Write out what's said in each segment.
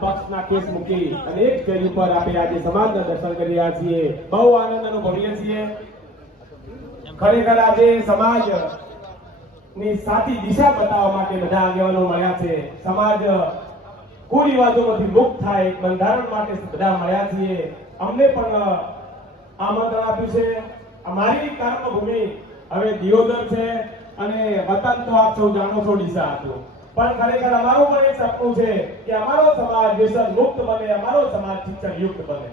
પક્ષના દિશા મુક્ત થાય બંધારણ માટે બધા મળ્યા છીએ. અમને પણ આમંત્રણ આપ્યું છે. અમારી કર્મભૂમિ હવે દિયોદર છે અને વતન તો આપ સૌ જાણો છો ડીસા હતું પણ ખરેખર અમારું પણ એક સપનું છે કે અમારો સમાજ વ્યસન મુક્ત બને અમારો સમાજ શિક્ષણ યુક્ત બને.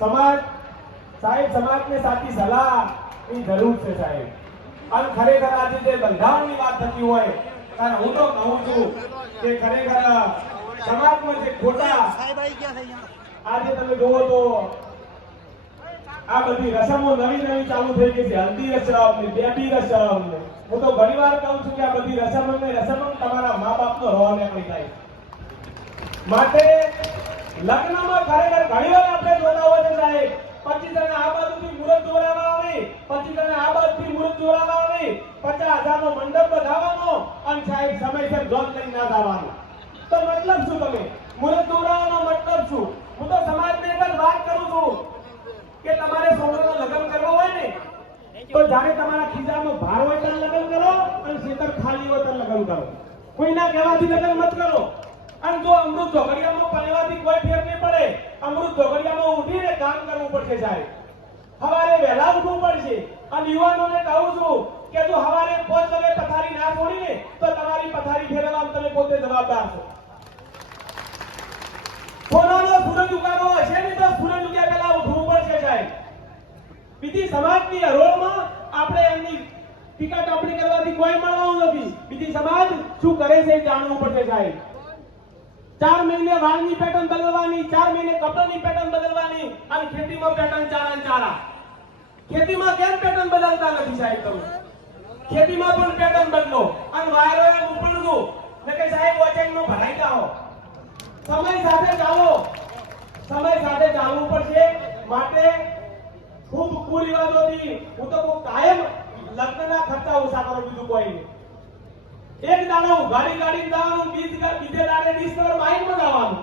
સમાજ સાહેબ સમાજને સાચી સલાહની જરૂર છે સાહેબ. અને ખરેખર આજે જે બંધારણની વાત થતી હોય ત્યારે હું તો કહું છું કે ખરેખર સમાજમાં જે ખોટા આજે તમે જુઓ તો આ બધી રસમો નવી નવી ચાલુ થઈ ગઈ છે. હલ્દી રસમ ને બેબી રસમ હું તો ઘણી વાર કહું છું કે આ બધી રસમ ને રસમ તમારા મા બાપનો રોલ એમની થાય. માટે લગ્નમાં ખરેખર ઘણી વાર આપણે જોતા હોય છે સાહેબ પછી તને આ બાજુથી મુહૂર્ત દોરાવવા આવે પછી તને આ બાજુથી મુહૂર્ત દોરાવવા આવે પચાસ હજારનો મંડપ વધાવવાનો અને સાહેબ સમયસર જોબ લઈને ના જવાનું તો મતલબ શું તમે મુહૂર્ત દોરાવવાનો મતલબ શું હું તો સમાજને એક જ વાત કરું છું કે તમારે છોકરાનો લગ્ન કરવો હોય ને તો જ્યારે તમારા ખિસ્સામાં ભાર હોય ત્યારે લગ્ન કરો અને ખેતર ખાલી હોય ત્યારે લગ્ન કરો. કોઈના કહેવાથી લગ્ન મત કરો. અને જો અમૃત ઝઘડિયામાં પડવાથી કોઈ ફેર નહીં પડે. અમૃત ઝઘડિયામાં ઉઠીને કામ કરવું પડશે સાહેબ. હવારે વહેલા ઉઠવું પડશે. અને યુવાનોને કહું છું કે જો સવારે પાંચ વાગે પથારી ના છોડીને, તો તમારી પથારી ફેરવવા તમે પોતે જવાબદાર છો. સોનાનો સૂરજ ઉગાડવો હશે ને તો સૂરજ ઉગ્યા પહેલા બીજી સમાજની હરોળમાં આપણે એમની ટીકા ટાપણી કરવાથી કોઈ મળવાનું નથી. બીજી સમાજ શું કરે છે જાણવું પડશે સાહેબ. ચાર મહિને વાળની પેટર્ન બદલવાની, ચાર મહિને કપડાની પેટર્ન બદલવાની અને ખેતીમાં પેટર્ન ચારા ચારા. ખેતીમાં કેમ પેટર્ન બદલતા નથી સાહેબ તમે? ખેતીમાં પણ પેટર્ન બદલો અને વાયરો એ ઉપડવું ને કે સાહેબ વચનનો ભરાઈ જાઓ. સમય સાથે ચાલો. સમય સાથે ચાલવું પડશે. માટે ખૂબ કુરિવાજોની હું તો કાયમ લગ્નના ખર્ચા ઓછા કરો બીજું કોઈ એક દાડો ઉઘાડી ગાડી જવાનું, બીજ દાડે ડિસ્કવર માઇન્ડમાં જવાનું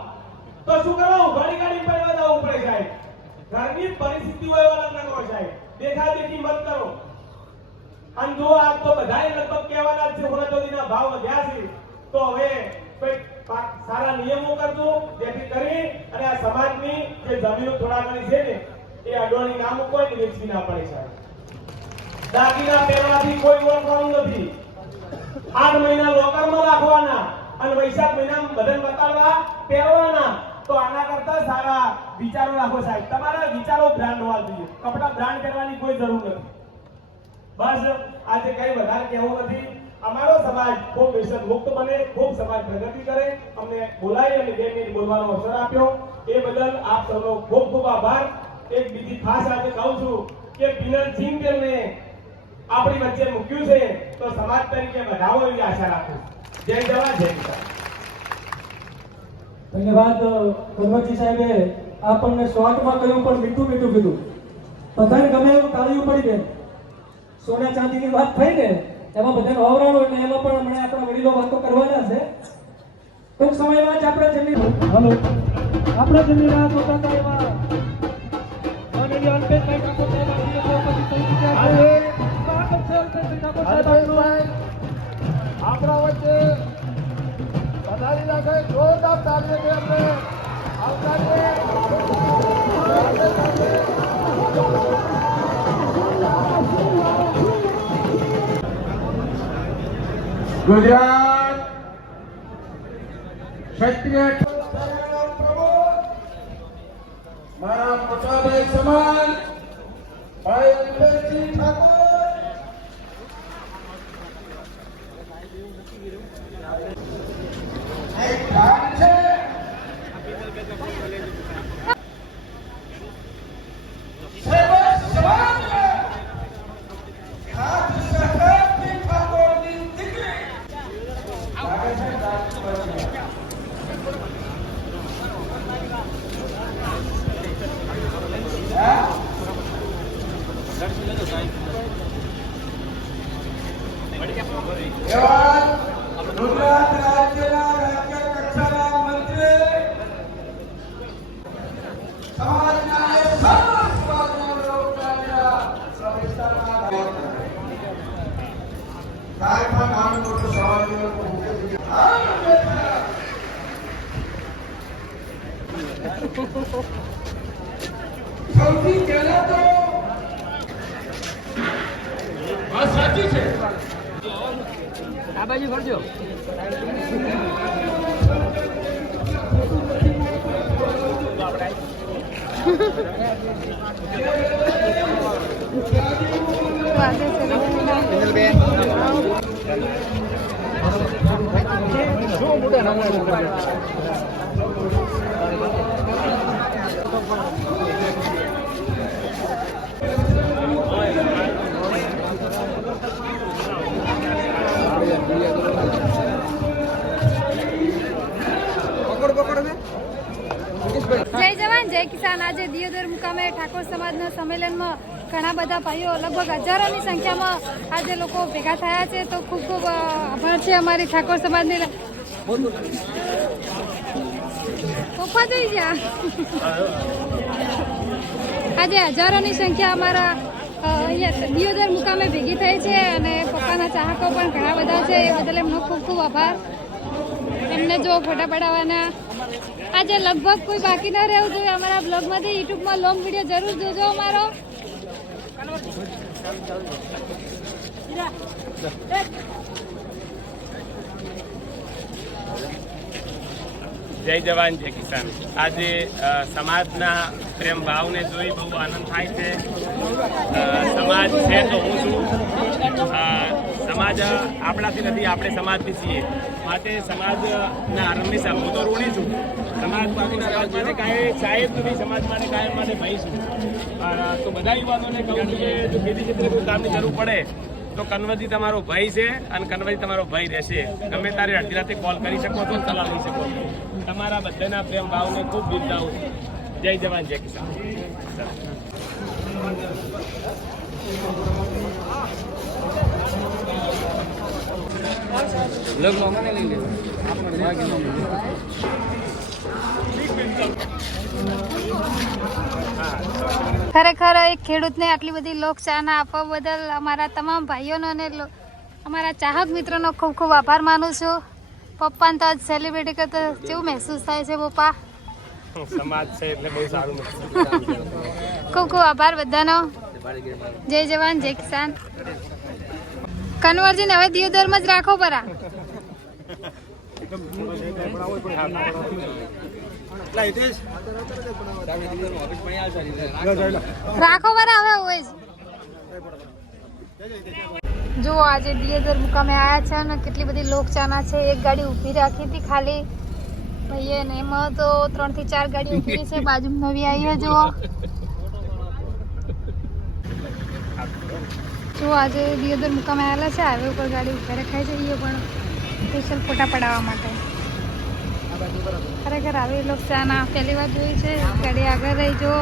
તો શું કરવા ઉઘાડી ગાડી પર જવું પડે સાહેબ. ઘરની પરિસ્થિતિ હોય એવા લગ્ન કરો સાહેબ. દેખા દેખી મત કરો. અને જો આ તો બધાએ લગભગ કહેવાના છે હોનાચોરીના ભાવ વધ્યા છે, તો હવે કંઈક સારા નિયમો કરજો, જેથી કરી અને આ સમાજની જે જમીનો થોડા ઘણી છે ને એ અડવાણી નામ મૂકો ને ના પડે સાહેબ દાગીના પહેરવાથી કોઈ ઓળખવાનું નથી. આઠ મહિના લોકરમાં રાખવાના અને વૈશાખ મહિનામાં બધાને બતાડવા પહેરવાના. તો આના કરતા સારા વિચારો રાખો સાહેબ. તમારા વિચારો બ્રાન્ડ હોવા જોઈએ. કપડા બ્રાન્ડ કરવાની કોઈ જરૂર નથી. બસ આજે કઈ વધારે કહેવું નથી. અમારો સમાજ ખૂબ વ્યસન મુક્ત બને, ખૂબ સમાજ પ્રગતિ કરે. અમને બોલાવી અને બે મિનિટ બોલવાનો અવસર આપ્યો. એ બદલ આપ સૌનો ખૂબ ખૂબ આભાર. એક બીજી ખાસ આજે કહું છું કે પિનલ જીંગને આપણી વચ્ચે મૂક્યું છે તો સમાજ તરીકે વધાવો એવી આશા રાખું જય જવા જય કિસાન. ધન્યવાદ કનવરજી સાહેબે આપણને શોર્ટમાં કહ્યું પણ મીઠું મીઠું કીધું. બધાને ગમે એવું તાળીઓ પડી દે. સોના ચાંદીની વાત થઈ ને એમાં બધાને અવરાણો એટલે એમાં પણ હમણાં આપણા વડીલો વાતો કરવાના છે. ટૂંક સમયમાં જ આપણે જમીન હલો. આપણે જમીન રાહ જોતા હતા એવા આપણા વચ્ચે પધારી રાખે જોરદાર તાળીઓથી આપણે. આવકારીએ. ગુજરાત મારા મોટા ગુજરાત રાજ્યના રાજ્ય કક્ષાના મંત્રી સૌથી પહેલા તો વાત સાચી છે. આ બાજુ ફરજો. જય જવાન, જય કિસાન. આજે દિયોદર મુકામે ઠાકોર સમાજના સંમેલનમાં ઘણા બધા ભાઈઓ, લગભગ હજારોની સંખ્યામાં આજે લોકો ભેગા થયા છે. તો ખૂબ ખૂબ આભાર છે અમારી ઠાકોર સમાજની. આજે હજારોની સંખ્યા અમારા અહીંયા દિયોદર મુકામે ભેગી થઈ છે અને પપ્પાના ચાહકો પણ ઘણા બધા છે, એ બદલ એમનો ખૂબ ખૂબ આભાર. એમને જો ફોટા પડાવવાના આજે લગભગ કોઈ બાકી ના રહેવું જોઈએ, અમારા બ્લોગમાંથી યુટ્યુબમાં લોંગ વીડિયો જરૂર જોજો અમારો. જય જવાન, જય કિસાન. આજે સમાજના પ્રેમ ભાવને જોઈ બહુ આનંદ થાય છે. સમાજ છે તો હું છું. સમાજ આપણાથી નથી, આપણે સમાજથી છીએ. માટે સમાજના હંમેશા હું તો ઋણી છું. સમાજ માટે કાંઈ સાહેબ નથી સમાજ માટે કાયમ માટે ભાઈ છું. તો બધા યુવાનોને કહું છું કે જો ખેતી ક્ષેત્રે કોઈ કામની જરૂર પડે તો કન્વરજી તમારો ભાઈ છે અને કન્વરજી તમારો ભાઈ રહેશે. ગમે તારે અડધી રાતે કોલ કરી શકો છો, સલાહ લઈ શકો છો. તમારા બધાના પ્રેમ ભાવને ખૂબ બિરદાવું જય જવાન, જય કિસાન. ખરેખર એક ખેડૂતને આટલી બધી લોકચાહના આપવા બદલ અમારા તમામ ભાઈઓનો અને અમારા ચાહક મિત્રોનો ખૂબ ખૂબ આભાર માનું છું. પપ્પાને તો આજ સેલિબ્રિટી કરતા કેવું મહેસૂસ થાય છે પપ્પા? સમાજ છે એટલે બહુ સારું ખૂબ ખૂબ આભાર બધાનો. જય જવાન જય કિસાન. કન્વરજીને હવે દિયોદરમાં જ રાખો પરા. રાખો હવે હોય જ. જો આજે દિયેદર મુકામે આવ્યા છે અને કેટલી બધી લોકચાના છે. એક ગાડી ઊભી રાખી હતી ખાલી. ભાઈએ ને એમાં તો ત્રણથી ચાર ગાડી ઊભી છે. બાજુ નવી આવી જુઓ. જો આજે દિયોદર મુકામે આવેલા છે. હાઈવે ઉપર ગાડી ઊભી રખાઈ છે. એ પણ સ્પેશિયલ ફોટા પડાવવા માટે. ખરેખર આવી લોકચાના પહેલી વાર જોઈ છે ઘડી આગળ રહી જો